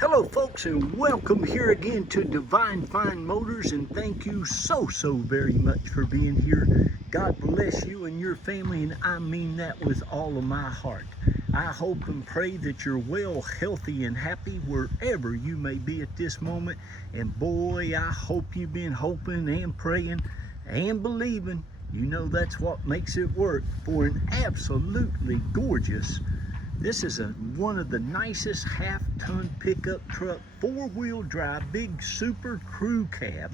Hello folks, and welcome here again to Divine Fine Motors, and thank you so very much for being here. God bless you and your family, and I mean that with all of my heart. I hope and pray that you're well, healthy, and happy wherever you may be at this moment. And boy, I hope you've been hoping and praying and believing. You know that's what makes it work for an absolutely gorgeous. This is one of the nicest half-ton pickup truck, four-wheel drive, big super crew cab.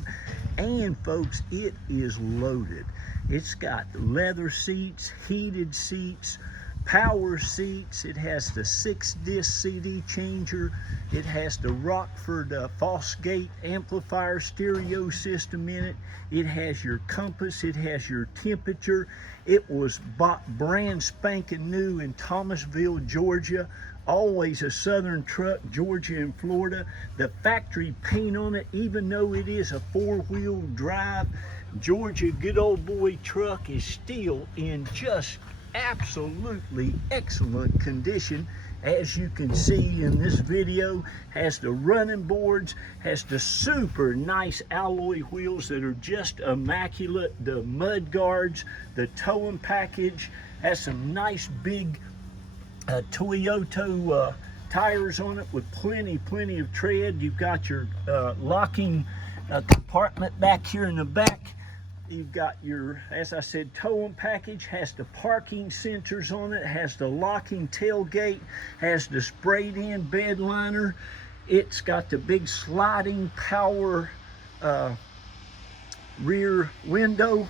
And folks, it is loaded. It's got leather seats, heated seats, power seats. It has the 6-disc CD changer. It has the ROCKFORD FOSGATE amplifier stereo system in it. It has your compass. It has your temperature. It was bought brand spanking new in Thomasville, Georgia. Always a southern truck, Georgia and Florida. The factory paint on it, even though it is a four-wheel drive Georgia good old boy truck, is still in just absolutely excellent condition. As you can see in this video, has the running boards, has the super nice alloy wheels that are just immaculate, the mud guards, the towing package, has some nice big Toyota tires on it with plenty of tread. You've got your locking compartment back here in the back. You've got your, as I said, towing package, has the parking sensors on it, has the locking tailgate, has the sprayed in bed liner. It's got the big sliding power rear window,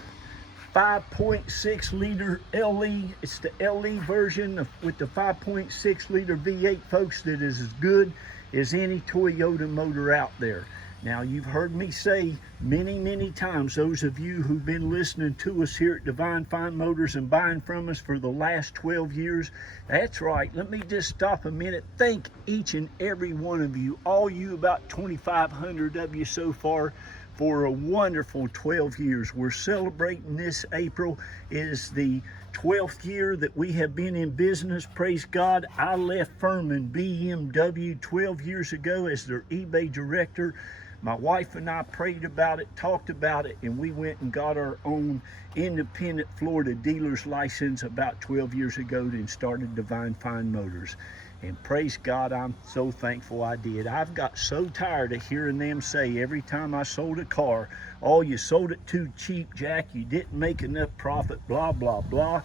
5.6 liter LE. It's the LE version with the 5.6 liter V8, folks, that is as good as any Toyota motor out there. Now, you've heard me say many times, those of you who've been listening to us here at Divine Fine Motors and buying from us for the last 12 years, that's right. Let me just stop a minute. Thank each and every one of you, all you about 2,500 of you so far, for a wonderful 12 years. We're celebrating this April. It is the 12th year that we have been in business. Praise God. I left Furman BMW 12 years ago as their eBay director. My wife and I prayed about it, talked about it, and we went and got our own independent Florida dealer's license about 12 years ago and started Divine Fine Motors. And praise God, I'm so thankful I did. I've got so tired of hearing them say every time I sold a car, oh, you sold it too cheap, Jack, you didn't make enough profit, blah, blah, blah.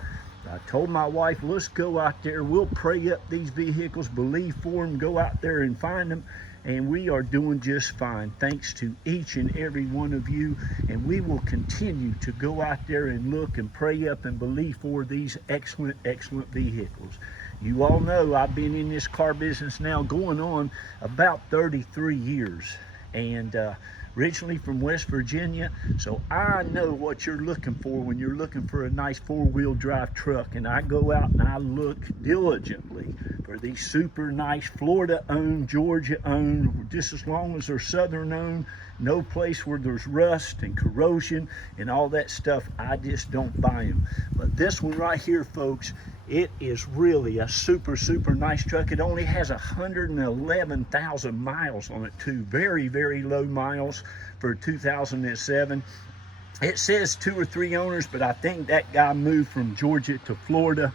I told my wife, let's go out there, we'll pray up these vehicles, believe for them, go out there and find them. And we are doing just fine, thanks to each and every one of you. And we will continue to go out there and look and pray up and believe for these excellent vehicles. You all know I've been in this car business now going on about 33 years. And originally from West Virginia, so I know what you're looking for when you're looking for a nice four-wheel drive truck. And I go out and I look diligently for these super nice Florida-owned, Georgia-owned, just as long as they're Southern-owned, no place where there's rust and corrosion and all that stuff. I just don't buy them. But this one right here, folks, it is really a super nice truck. It only has 111,000 miles on it too. Very low miles for 2007. It says 2 or 3 owners, but I think that guy moved from Georgia to Florida.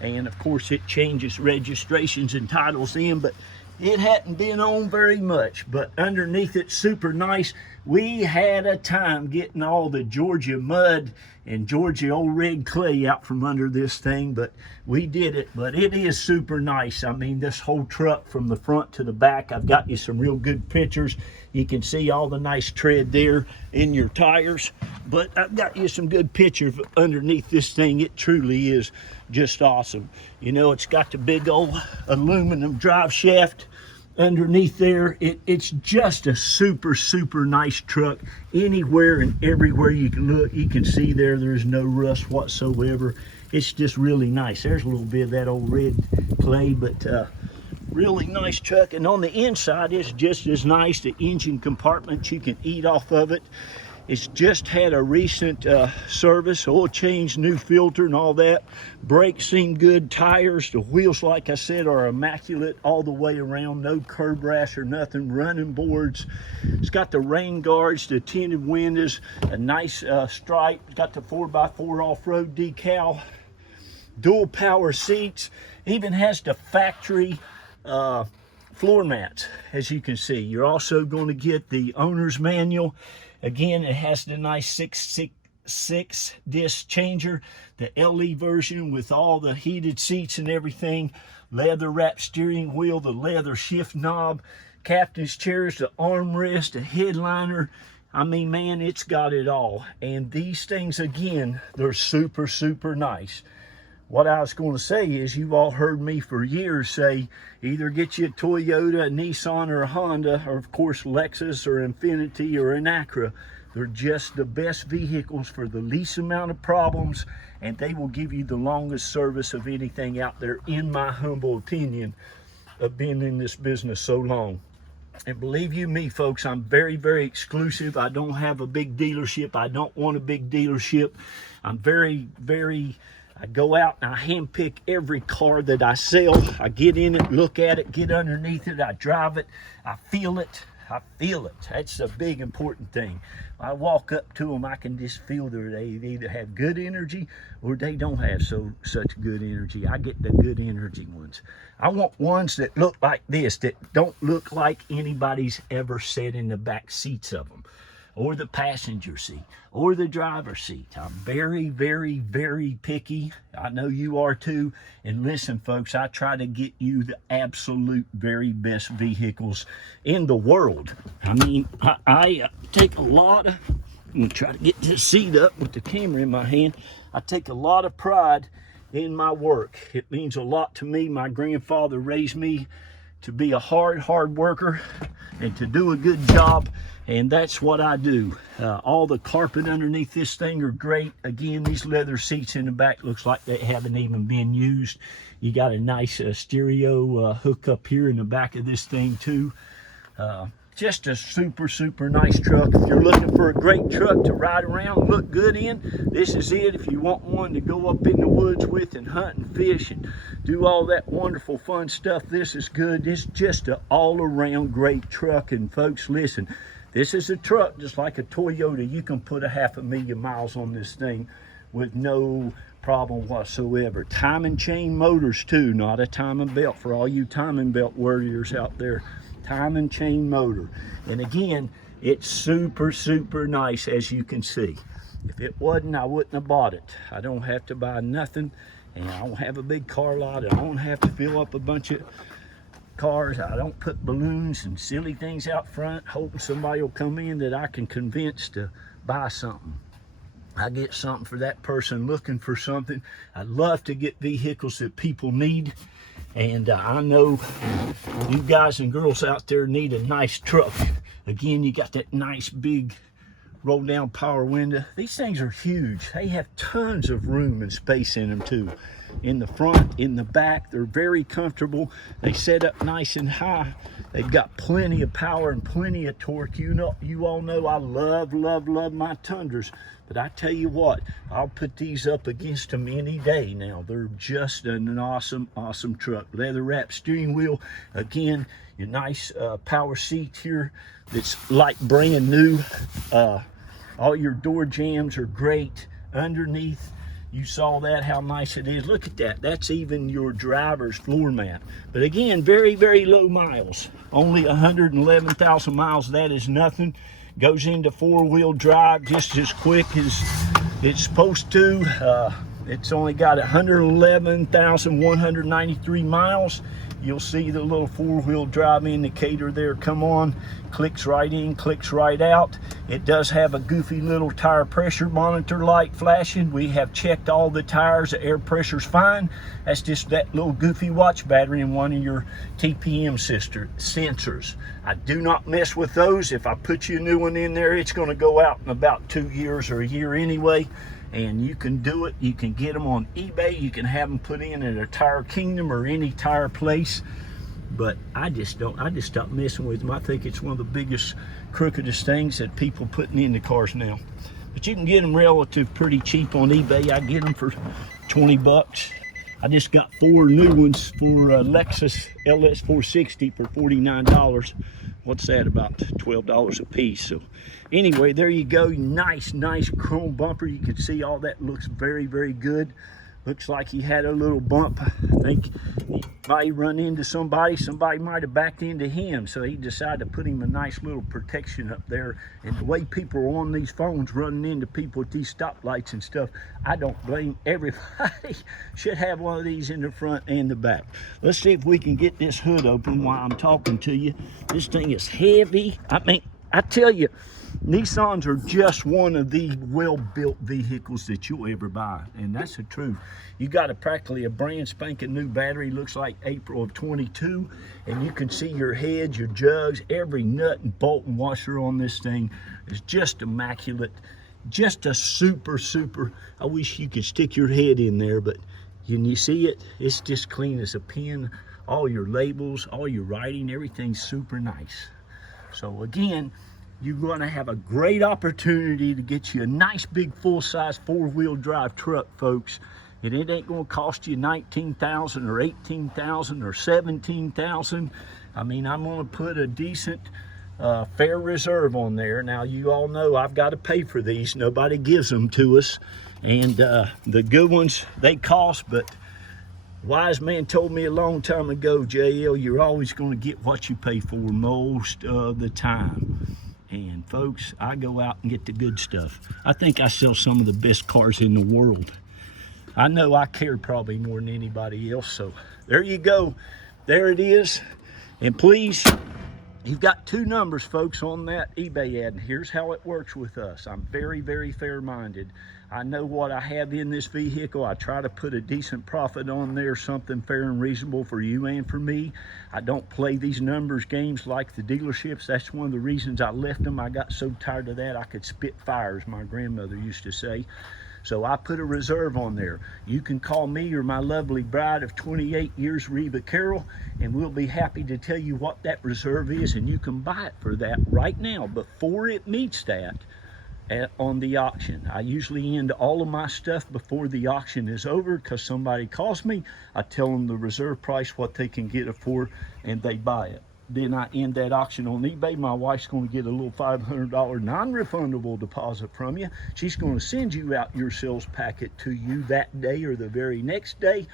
And of course it changes registrations and titles in, but it hadn't been on very much. But underneath it, super nice. We had a time getting all the Georgia mud and Georgia old red clay out from under this thing, but we did it. But it is super nice. I mean, this whole truck from the front to the back, I've got you some real good pictures. You can see all the nice tread there in your tires, but I've got you some good pictures underneath this thing. It truly is just awesome. You know, it's got the big old aluminum drive shaft underneath there. It's just a super nice truck. Anywhere and everywhere you can look, you can see there's no rust whatsoever. It's just really nice. There's a little bit of that old red clay, but really nice truck. And on the inside, it's just as nice. The engine compartment, you can eat off of it. It's just had a recent service, oil change, new filter and all that. Brakes seem good, tires, the wheels, like I said, are immaculate all the way around. No curb rash or nothing, running boards. It's got the rain guards, the tinted windows, a nice stripe. It's got the 4x4 off-road decal, dual power seats, even has the factory floor mats, as you can see. You're also going to get the owner's manual. Again, it has the nice six disc changer, the LE version with all the heated seats and everything, leather wrapped steering wheel, the leather shift knob, captain's chairs, the armrest, the headliner. I mean, man, it's got it all. And these things, again, they're super, super nice. What I was going to say is, you've all heard me for years say, either get you a Toyota, a Nissan, or a Honda, or of course Lexus or Infiniti or an Acura. They're just the best vehicles for the least amount of problems, and they will give you the longest service of anything out there, in my humble opinion, of being in this business so long. And believe you me, folks, I'm very, very exclusive. I don't have a big dealership. I don't want a big dealership. I'm very, I go out and I handpick every car that I sell. I get in it, look at it, get underneath it, I drive it, I feel it. That's a big important thing. I walk up to them, I can just feel that they either have good energy or they don't have such good energy. I get the good energy ones. I want ones that look like this, that don't look like anybody's ever sat in the back seats of them, or the passenger seat, or the driver's seat. I'm very, very, very picky. I know you are too. And listen, folks, I try to get you the absolute very best vehicles in the world. I mean, I take a lot of, I'm gonna try to get this seat up with the camera in my hand. I take a lot of pride in my work. It means a lot to me. My grandfather raised me to be a hard worker and to do a good job, and that's what I do. All the carpet underneath this thing are great. Again, these leather seats in the back looks like they haven't even been used. You got a nice stereo hook up here in the back of this thing too. Just a super, super nice truck. If you're looking for a great truck to ride around and look good in, this is it. If you want one to go up in the woods with and hunt and fish and do all that wonderful fun stuff, this is good. It's just an all-around great truck. And folks, listen, this is a truck just like a Toyota. You can put 500,000 miles on this thing with no problem whatsoever. Timing chain motors too, not a timing belt for all you timing belt warriors out there. Timing chain motor. And again, it's super, super nice, as you can see. If it wasn't, I wouldn't have bought it. I don't have to buy nothing, and I don't have a big car lot. I don't have to fill up a bunch of cars. I don't put balloons and silly things out front hoping somebody will come in that I can convince to buy something. I get something for that person looking for something. I love to get vehicles that people need. And I know you guys and girls out there need a nice truck. Again, you got that nice big roll down power window. These things are huge. They have tons of room and space in them too. In the front, in the back, they're very comfortable. They set up nice and high. They've got plenty of power and plenty of torque. You all know I love my Tundras. But I tell you what, I'll put these up against them any day now. They're just an awesome, awesome truck. Leather wrapped steering wheel. Again, your nice power seat here that's like brand new. All your door jambs are great. Underneath, you saw that, how nice it is. Look at that. That's even your driver's floor mat. But again, very, very low miles. Only 111,000 miles. That is nothing. Goes into four-wheel drive just as quick as it's supposed to. It's only got 111,193 miles. You'll see the little four-wheel drive indicator there come on. Clicks right in, clicks right out. It does have a goofy little tire pressure monitor light flashing. We have checked all the tires. The air pressure's fine. That's just that little goofy watch battery in one of your TPM sensors. I do not mess with those. If I put you a new one in there, it's going to go out in about 2 years or a year anyway. And you can do it. You can get them on eBay. You can have them put in at a Tire Kingdom or any tire place. but I just stopped messing with them. I think it's one of the biggest, crookedest things that people putting into cars now. But you can get them relative pretty cheap on eBay. I get them for 20 bucks. I just got 4 new ones for Lexus LS 460 for $49. What's that, about $12 a piece? So anyway, there you go. Nice chrome bumper. You can see all that looks very, very good. Looks like he had a little bump. I think he might run into somebody. Somebody might have backed into him. So he decided to put him a nice little protection up there. And the way people are on these phones running into people at these stoplights and stuff, I don't blame everybody. Should have one of these in the front and the back. Let's see if we can get this hood open while I'm talking to you. This thing is heavy. I mean, I tell you, Nissans are just one of the well-built vehicles that you'll ever buy, and that's the truth. You got practically a brand spanking new battery, looks like April of 22, and you can see your heads, your jugs, every nut and bolt and washer on this thing is just immaculate. Just a super, I wish you could stick your head in there, but you see it, it's just clean as a pin. All your labels, all your writing, everything's super nice. So again, you're going to have a great opportunity to get you a nice big full-size 4-wheel drive truck, folks. And it ain't going to cost you $19,000 or $18,000 or $17,000. I mean, I'm going to put a decent fair reserve on there. Now, you all know I've got to pay for these. Nobody gives them to us. And the good ones, they cost, but wise man told me a long time ago, JL, you're always going to get what you pay for most of the time. And folks, I go out and get the good stuff. I think I sell some of the best cars in the world. I know I care probably more than anybody else. So there you go. There it is. And please, you've got 2 numbers, folks, on that eBay ad. And here's how it works with us. I'm very, very fair-minded. I know what I have in this vehicle. I try to put a decent profit on there, something fair and reasonable for you and for me. I don't play these numbers games like the dealerships. That's one of the reasons I left them. I got so tired of that, I could spit fire, as my grandmother used to say. So I put a reserve on there. You can call me or my lovely bride of 28 years, Reba Carroll, and we'll be happy to tell you what that reserve is, and you can buy it for that right now before it meets that on the auction. I usually end all of my stuff before the auction is over, because somebody calls me, I tell them the reserve price, what they can get it for, and they buy it. Then I end that auction on eBay. My wife's going to get a little $500 non-refundable deposit from you. She's going to send you out your sales packet to you that day or the very next day,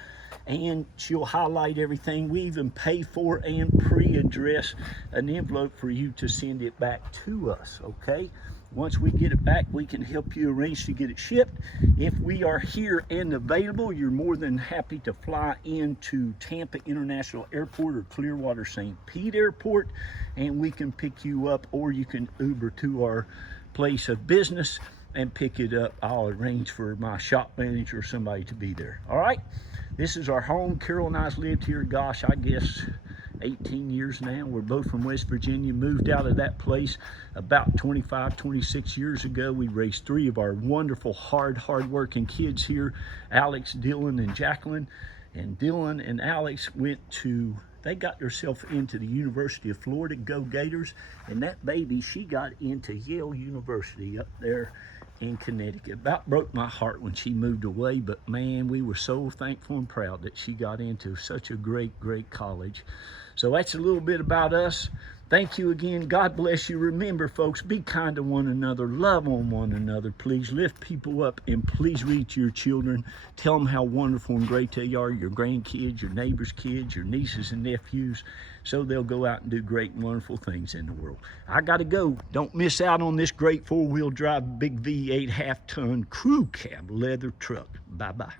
and she'll highlight everything. We even pay for and pre-address an envelope for you to send it back to us, okay? Once we get it back, we can help you arrange to get it shipped. If we are here and available, you're more than happy to fly into Tampa International Airport or Clearwater St. Pete Airport, and we can pick you up, or you can Uber to our place of business and pick it up. I'll arrange for my shop manager or somebody to be there. All right, this is our home. Carol and I's lived here, gosh, I guess 18 years now. We're both from West Virginia, moved out of that place about 25, 26 years ago. We raised 3 of our wonderful, hard-working kids here, Alex, Dylan, and Jacqueline. And Dylan and Alex they got themselves into the University of Florida, go Gators, and that baby, she got into Yale University up there in Connecticut. About broke my heart when she moved away, but man, we were so thankful and proud that she got into such a great college. So that's a little bit about us. Thank you again. God bless you. Remember, folks, be kind to one another. Love on one another. Please lift people up, and please read to your children. Tell them how wonderful and great they are, your grandkids, your neighbors' kids, your nieces and nephews, so they'll go out and do great and wonderful things in the world. I got to go. Don't miss out on this great 4-wheel drive, big V8 half-ton crew cab leather truck. Bye-bye.